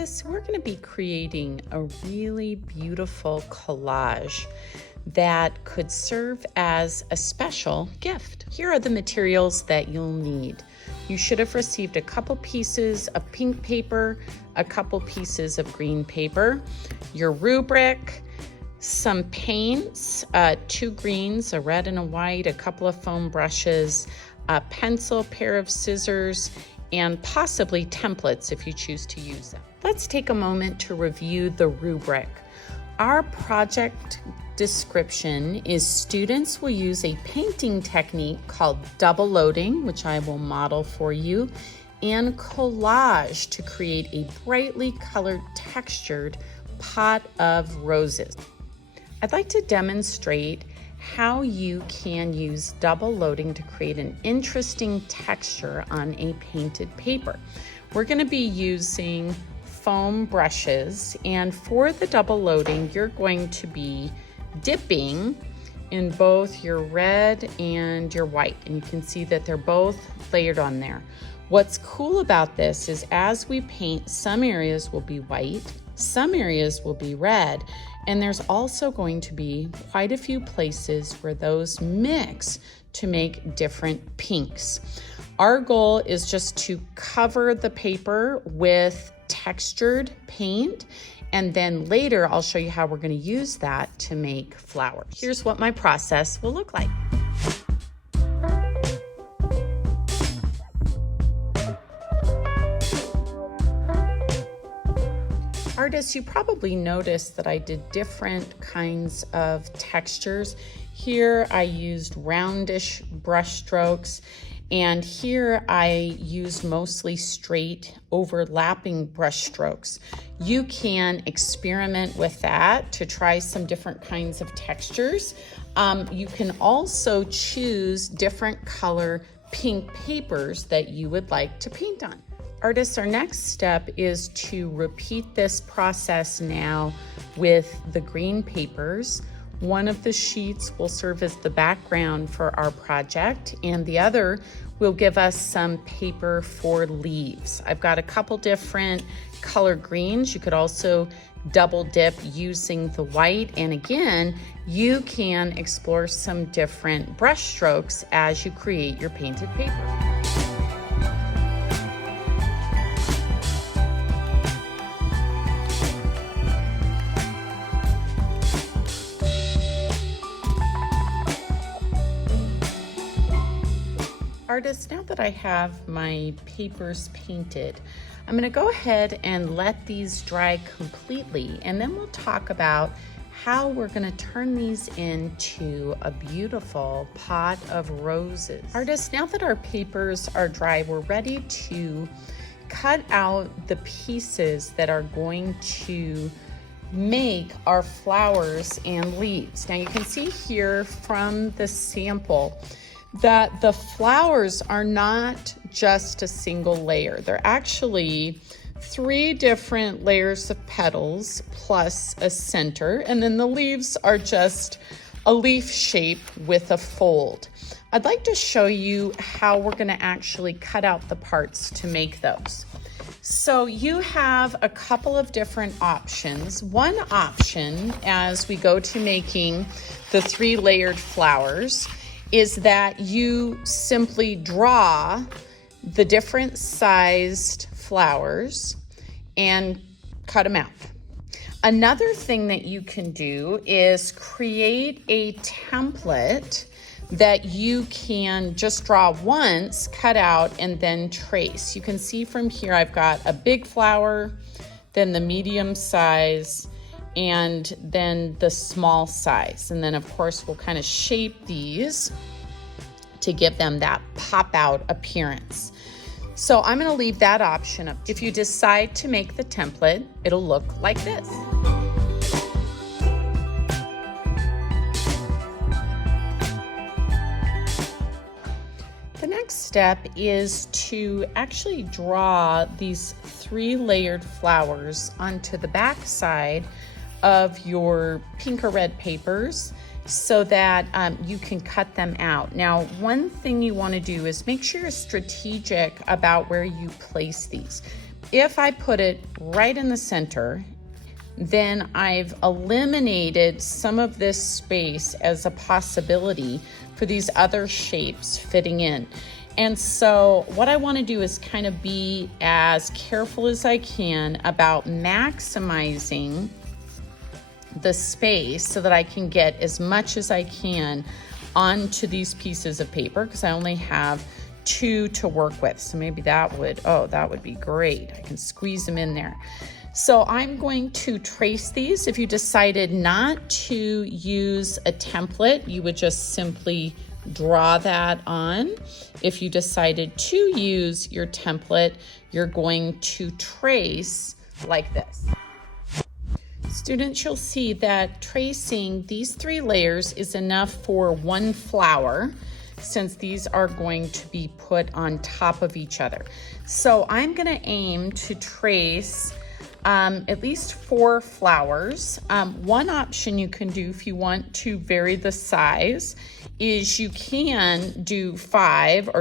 Artists, we're going to be creating a really beautiful collage that could serve as a special gift. Here are the materials that you'll need. You should have received a couple pieces of pink paper, a couple pieces of green paper, your rubric, some paints, 2 greens, a red and a white, a couple of foam brushes, a pencil, pair of scissors, and possibly templates if you choose to use them. Let's take a moment to review the rubric. Our project description is students will use a painting technique called double loading, which I will model for you, and collage to create a brightly colored textured pot of roses. I'd like to demonstrate how you can use double loading to create an interesting texture on a painted paper. We're going to be using foam brushes, and for the double loading, you're going to be dipping in both your red and your white, and you can see that they're both layered on there. What's cool about this is as we paint, some areas will be white, some areas will be red, and there's also going to be quite a few places where those mix to make different pinks. Our goal is just to cover the paper with textured paint, and then later I'll show you how we're going to use that to make flowers. Here's what my process will look like. Artists, you probably noticed that I did different kinds of textures. Here I used roundish brush strokes, and here I used mostly straight overlapping brush strokes. You can experiment with that to try some different kinds of textures. You can also choose different color pink papers that you would like to paint on. Artists, our next step is to repeat this process now with the green papers. One of the sheets will serve as the background for our project, and the other will give us some paper for leaves. I've got a couple different color greens. You could also double dip using the white, and again, you can explore some different brush strokes as you create your painted paper. Artists, now that I have my papers painted, I'm going to go ahead and let these dry completely, and then we'll talk about how we're going to turn these into a beautiful pot of roses. Artists, now that our papers are dry, we're ready to cut out the pieces that are going to make our flowers and leaves. Now you can see here from the sample that the flowers are not just a single layer. They're actually 3 different layers of petals plus a center, and then the leaves are just a leaf shape with a fold. I'd like to show you how we're going to actually cut out the parts to make those. So you have a couple of different options. One option as we go to making the 3 layered flowers is that you simply draw the different sized flowers and cut them out. Another thing that you can do is create a template that you can just draw once, cut out, and then trace. You can see from here I've got a big flower, then the medium size, and then the small size. And then of course we'll kind of shape these to give them that pop out appearance. So I'm going to leave that option up. If you decide to make the template, it'll look like this. The next step is to actually draw these 3 layered flowers onto the back side of your pink or red papers so that you can cut them out. Now, one thing you want to do is make sure you're strategic about where you place these. if I put it right in the center, then I've eliminated some of this space as a possibility for these other shapes fitting in. And so what I want to do is kind of be as careful as I can about maximizing the space so that I can get as much as I can onto these pieces of paper, because I only have 2 to work with. So maybe that would be great. I can squeeze them in there. So I'm going to trace these. If you decided not to use a template, you would just simply draw that on. If you decided to use your template, you're going to trace like this. Students, you'll see that tracing these 3 layers is enough for 1 flower, since these are going to be put on top of each other. So I'm going to aim to trace at least 4 flowers. One option you can do if you want to vary the size is you can do 4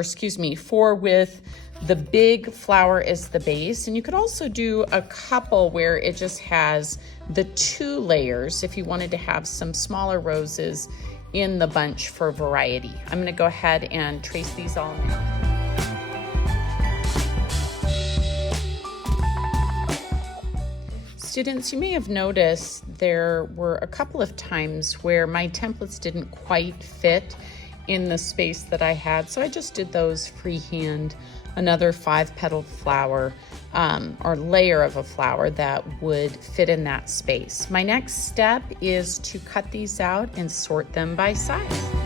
with the big flower as the base, and you could also do a couple where it just has the 2 layers if you wanted to have some smaller roses in the bunch for variety. I'm going to go ahead and trace these all now. Students, you may have noticed there were a couple of times where my templates didn't quite fit in the space that I had, so I just did those freehand, another 5-petaled flower or layer of a flower that would fit in that space. My next step is to cut these out and sort them by size.